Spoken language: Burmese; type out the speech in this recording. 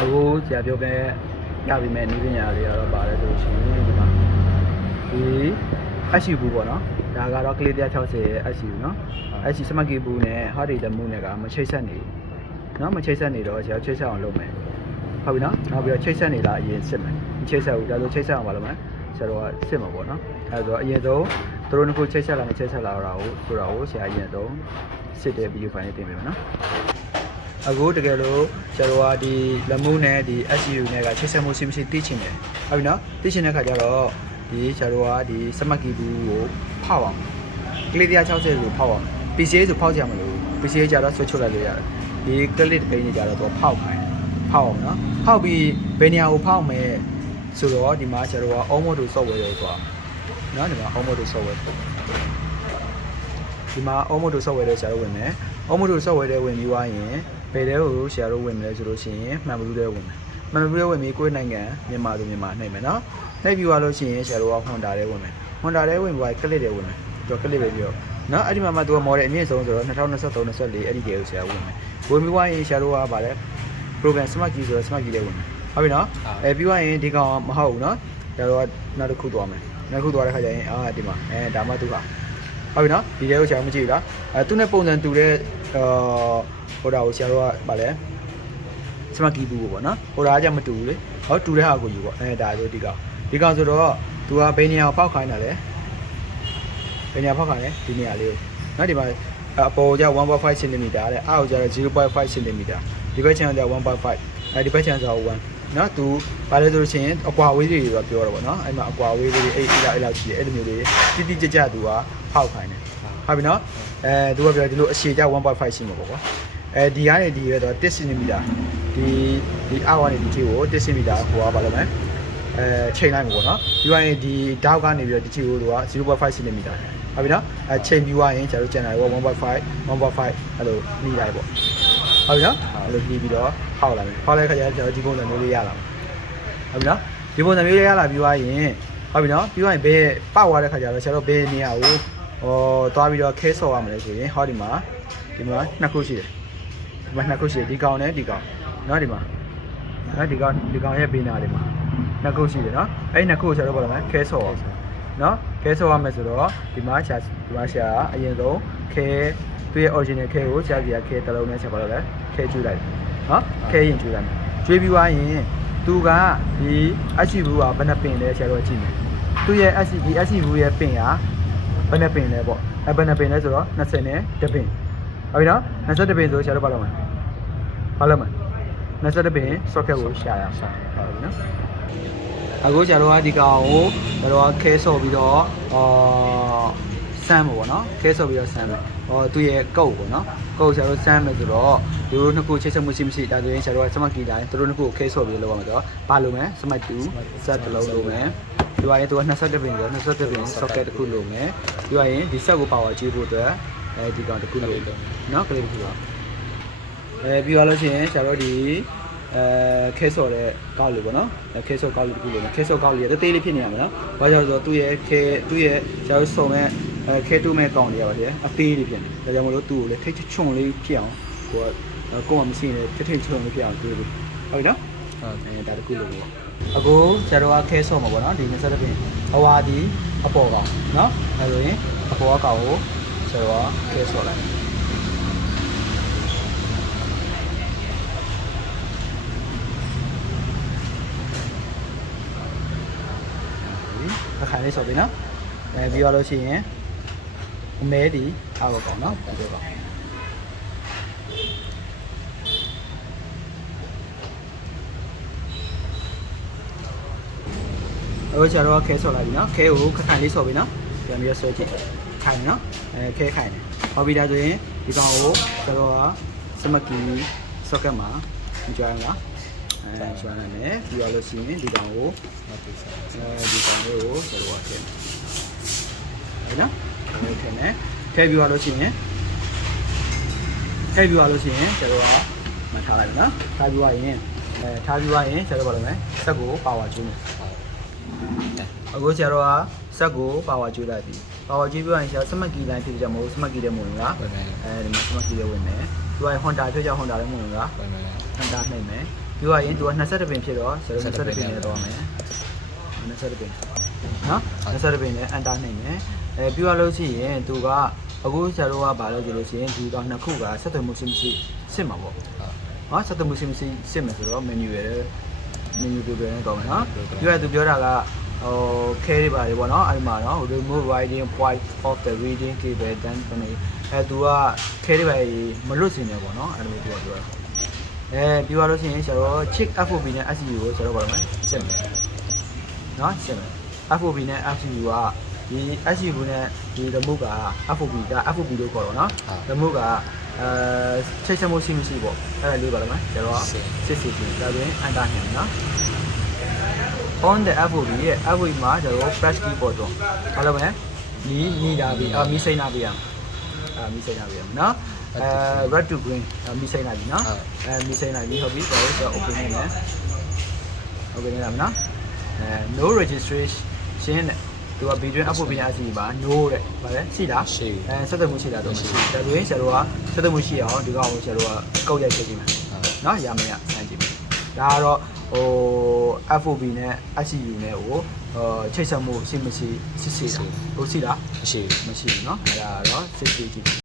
အခုဆရာပြောခဲ့ရပြီမဲ့နည်းပညာလေးကတော့ပါတယ်ဆိုရှင်ဒီမှာဒီ SU ဘူးပေါ့နော်ဒါကတော့ကလေး160ရဲ့ SU နော် SU စမကီဘူးနဲ့ဟာဒီလက်မှုနဲ့ကမချိတ်ဆက်နေဘူးနော်မချိတ်ဆက်နေတော့ဆရာချိတ်ဆက်အောင်လုပ်မယ်ဟုတ်ပြီနော်နောက်ပြီးတော့ချိတ်ဆက်နေလားအရင်စစ်မယ်ချိတ်ဆက်ဘူးဒါဆိုချိတ်ဆက်အောင်ပါလို့မယ်ဆရာတို့ကစစ်မှာပေါ့နော်အဲဆိုအရင်ဆုံးသူတို့နှစ်ခုချိတ်ဆက်လာမချိတ်ဆက်လာတော့ဆိုတာကိုဆရာအရင်ဆုံးစစ်တဲ့ဗီဒီယိုဖိုင်လေးတင်ပေးမယ်နော်အခုတကယ်လို့ကျတော့ဒီလက်မှုနဲ့ဒီ SU နဲ့ကချိတ်ဆက်မှုရှိမရှိသိချင်တယ်ဟုတ်ပြီနော်သိချင်တဲ့ခါကျတော့ဒီကျတော့ဒီစမကီဘူးကိုဖောက်အောင်ကလစ်160ကိုဖောက်အောင် PCA ဆိုဖောက်ကြမလို့ PCA ကျတော့ဆွဲချုပ်လိုက်လို့ရတယ်ဒီကလစ်ပိန်းကြီးကျတော့သူဖောက်ခိုင်းဖောက်အောင်နော်ဖောက်ပြီးဘယ်နေရာကိုဖောက်မယ်ဆိုတော့ဒီမှာကျတော့ Omodo software လို့ဆိုတာနော်ဒီမှာ Omodo software ဒီမှာ Omodo software လို့ဆရာတို့ဝင်မယ် Omodo software တွေဝင်ပြီးသွားရင်ဘယ်တဲ့ကိုဆရာတို့ဝင်မလဲဆိုလို့ရှိရင်မှန်ဘူးတွေဝင်မယ်မှန်ဘူးတွေဝင်ပြီးကိုယ့်နိုင်ငံမြန်မာသူမြန်မာနှိပ်မယ်နော်နှိပ်ပြီးသွားလို့ရှိရင်ဆရာတို့က Honda တွေဝင်မယ် Honda တွေဝင်ပြီးကလစ်တွေဝင်မယ်သူကလစ်ပဲပြောနော်အဲ့ဒီမှာမှသူက model အမြင့်ဆုံးဆိုတော့2023 24အဲ့ဒီကေကိုဆရာဝင်မယ်ဝင်ပြီးသွားရင်ဆရာတို့ကဗာလဲ program smart key ဆိုတော့ smart key တွေဝင်မယ်ဟုတ်ပြီနော်ပြီးသွားရင်ဒီကောင်မဟုတ်ဘူးနော်ဆရာတို့ကနောက်တစ်ခုသွားမယ်နောက်တစ်ခုသွားတဲ့ခါကျရင်ဒီမှာဒါမှသူကဟုတ်ပြီနော်ဒီတဲကိုဆရာမကြည့်ဘူးလားသူနဲ့ပုံစံတူတဲ့ဟိုတာကိုဆရာတို့ကဗာလဲ smart key ဘူးပေါ့နော်ဟိုတာကကြမတူဘူးလေဟောတူတဲ့ဟာကိုယူပေါ့ဒါဆိုဒီကောင်ဆိုတော့သူကဘယ်နေရာကိုပေါက်ခိုင်းတာလဲဘယ်နေရာပေါက်ခိုင်းလဲဒီနေရာလေးကိုနော်ဒီမှာအပေါ်ကျ 1.5 cm တဲ့အောက်ကျတော့ 0.5 cm ဒီဘက်ချမ်းကျ 1.5 ဒီဘက်ချမ်းဆို1နော်သူဘာလဲဆိုလို့ရှိရင်အကွာဝေးတွေတော့ပြောတော့ဗောနော်အဲ့မှာအကွာဝေးလေးအဲ့လောက်ရှိတယ်အဲ့လိုမျိုးလေးတိတိကျကျသူကဖောက်ခိုင်းတယ်ဟုတ်ပြီနော်သူကပြောဒီလိုအရှည်ကျ 1.5 ရှိမှာပေါ့ကွာဒီကနေဒီရတော့10 cm ဒီအောက်ကနေဒီချီကို10 cm ဟိုကဘာလဲမလဲချိန်လိုက်မှာပေါ့နော်ဒီကနေဒီတောက်ကနေပြီးတော့ဒီချီကိုသူက 0.5 cm ဟုတ်ပြီနော်ချိန်ပြီးသွားရင်ကျတော့ကျန်တာတော့ 1.5 အဲ့လိုနှီးလိုက်ပေါ့ဟုတ်ပြီနော်အဲ့လိုနှီးပြီးတော့ဖောက်လာမယ်ဖောက်လိုက်ခါကျတော့ကျွန်တော်ဒီပုံစံမျိုးလေးရလာမယ်ဟုတ်ပြီနော်ဒီပုံစံမျိုးလေးရလာပြီးသွားရင်ဟုတ်ပြီနော်ပြီးသွားရင်ဘယ်ပောက်သွားတဲ့ခါကျတော့ကျွန်တော်ဘယ်နေရာကိုသွားပြီးတော့ခဲဆော်ရမလဲဆိုရင်ဟောဒီမှာနှစ်ခုရှိတယ်ဒီမှာနှစ်ခုရှိတယ်ဒီကောင်နဲ့ဒီကောင်နော်ဒီမှာနော်ဒီကောင်ရဲ့ဘေးနာလေးမှာနှစ်ခုရှိတယ်နော်အဲ့နှစ်ခုကိုကျွန်တော်ဘာလဲခဲဆော်အောင်နော်ခဲဆော်ရမယ်ဆိုတော့ဒီမှာရှာအရင်ဆုံးခဲသူ့ရဲ့ original ခဲကိုရှာစီခဲတစ်လုံးနဲ့ဆက်ပါတော့လေခဲကျွေးလိုက်နော်ခဲရင်ကျွေးလိုက်မယ်ကျွေးပြီးသွားရင်သူကဒီ SC ဘူးကဘယ်နှပင်လဲဆရာတို့ကြည့်မယ်သူ့ရဲ့ SC ဘူးရဲ့ပင်ကဘယ်နှပင်လဲပေါ့ဘယ်နှပင်လဲဆိုတော့20နဲ့တပင်ဟုတ်ပြီနော်20ပင်ဆိုဆရာတို့ဘာလုပ်မလဲ20ပင် socket ကိုရှာရအောင်ဟုတ်ပြီနော်အခုကျတော့ဒီကောင်ကိုကျတော့ခဲဆော်ပြီးတော့ဆမ်းပေါ့နော်ခဲဆော်ပြီးတော့ဆမ်းမယ်သူ့ရဲ့ကုတ်ပေါ့နော်ကုတ်ကျတော့ဆမ်းမယ်ဆိုတော့ဒီလိုနှစ်ခုချိတ်ဆက်မှုရှိမရှိဒါဆိုရင်ကျတော့ smart key တိုင်းသူတို့နှစ်ခုကိုခဲဆော်ပြီးလုပ်ရမှာဆိုတော့ဘာလုပ်မလဲ smart 2 set တစ်လုံးလုပ်မယ်ဒီပါရင်သူက20ပင်ဆိုတော့20ပင် socket တစ်ခုလုပ်မယ်ဒီပါရင်ဒီ set ကို power ကျွေးဖို့အတွက်ဒီကောင်တစ်ခုလုပ်နော်ကလေးတစ်ခုပါပြီးသွားလို့ရှိရင်ကျတော့ဒီခဲဆော်တဲ့ကောက်လေးပေါ့နော်ခဲဆော်ကောက်လေးတစ်ခုလို့ခဲဆော်ကောက်လေးတေးလေးဖြစ်နေရမှာနော်ဘာကြောင့်ဆိုတော့သူ့ရဲ့ကျတော့စုံမဲ့ခဲတူးမဲ့ကောင်းလေးရပါတယ်အသေးလေးဖြစ်နေဒါကြောင့်မလို့သူ့ကိုလည်းထိတ်ချွန်လေးဖြစ်အောင်ကိုကမရှိနေထိတ်ချွန်လေးဖြစ်အောင်တွေးလို့ဟုတ်ပြီနော်ဒါတစ်ခုလို့ပေါ့အခုကျတော့ခဲဆော်မှာပေါ့နော်ဒီ20ပင်အဝါဒီအပေါ်ကောင်နော်အဲဆိုရင်အပေါ်ကောင်ကိုကျတော့ခဲဆော်လိုက်အခါလေးဆော်ပြီနော်ပြီးတော့လို့ရှိရင်အမဲဒီအောက်ကောင်နော်ဒီကောင်အခုကျတော့ခဲဆော်လိုက်ပြီနော်ခဲကိုခက်ခိုင်လေးဆော်ပြီနော်ပြန်ပြီးဆွဲကြည့်ခိုင်နော်ခဲခိုင်တယ်ဟောပြီးဒါဆိုရင်ဒီကောင်ကိုကျတော့စမကီ socket မှာကြွားရလားဆွဲနိုင်မယ်ပြီးတော့လို့ရှိရင်ဒီကောင်ကိုဒီကောင်လေးကိုဆိုတော့ထည့်မယ်နော်ထည့်မယ်ထည့်ပြီးတော့လို့ရှိရင်ကျတော့မထားလိုက်နော်ထားပြီးရင်ကျတော့ဘာလုပ်မလဲစက်ကိုပါဝါကျွေးမယ်အခုကျတော့စက်ကိုပါဝါကျွေးလိုက်ပြီပါဝါကျွေးပြီးရင်ကျတော့စမကီလိုင်းဖြစ်ကြမို့စမကီတဲ့မဝင်လားဒီမှာစမကီတဲ့ဝင်မယ်သူက Honda ဖြစ်ကြ Honda လည်းမဝင်လားHonda နှိပ်မယ် ပြောရရင်သူက20ပင်ဖြစ်တော့ဆရာတို့20ပင်နဲ့တော့မယ်20ပင်နော်20ပင်နဲ့အန်တာနိုင်မယ်ပြောရလို့ရှိရင်သူကအခုဆရာတို့ကဘာလို့ဆိုလို့ရှိရင်ဒီတော့နှစ်ခုကဆက်သွယ်မှုရှိမရှိစစ်မှာပေါ့နော်ဆက်သွယ်မှုရှိမရှိစစ်မယ်ဆိုတော့ menu ရယ် menu ပြပြန်ကောင်းမယ်နော်ပြောရသူပြောတာကဟို carry ပါလေပေါ့နော်အဲ့မှာနော် remove writing point of the reading cable then သူက carry ပါမလွတ်စင်နေပေါ့နော်အဲ့လိုမျိုးပြောတာပြောရလို့ရှိရင်ဆရာတို့ check FOB နဲ့ SEU ကိုဆရာတို့ဘာလုပ်မလဲစစ်မယ်နော်စစ်မယ် FOB နဲ့ SEU ကဒီ SEU နဲ့ဒီ remove က FOB က FOB လို့ခေါ်တော့နော် remove ကချိတ်ဆက်မှုရှိမရှိပေါ့အဲ့ဒါလေးပါလို့မယ်ကျွန်တော်ကစစ်စစ်ပြီးဒါပြင်အန်တာနေနော် on the FOB ရဲ့ FOB မှာကျွန်တော် press key ပေါ်တော့ဘာလို့မလဲနီးတာပြီးမီးစိမ်းတာပြီးရမီးစိမ်းတာပြီးရနော်red to green မီးစိမ်းတာပြီးနော်မီးစိမ်းတာပြီးဟုတ်ပြီဒါဆို open နေမယ် open နေလားနော်no registration နဲ့သူက between FOB နဲ့ SEU ပါ no တဲ့ဗါလဲရှိလားဆက်သွယ်မှုရှိတာတော့မရှိဒါဆိုရင်ဆရာတို့ကဆက်သွယ်မှုရှိအောင်ဒီကောင်ကိုဆရာတို့ကကောက်ရိုက်ကြည့်ကြည့်မယ်နော်ရမယ်ဆန်းကြည့်မယ်ဒါကတော့ဟို FOB နဲ့ SEU နဲ့ဟိုချိတ်ဆက်မှုရှိမရှိစစ်စစ်ဟိုရှိလားမရှိဘူးเนาะအဲ့ဒါတော့စစ်စစ်ကြည့်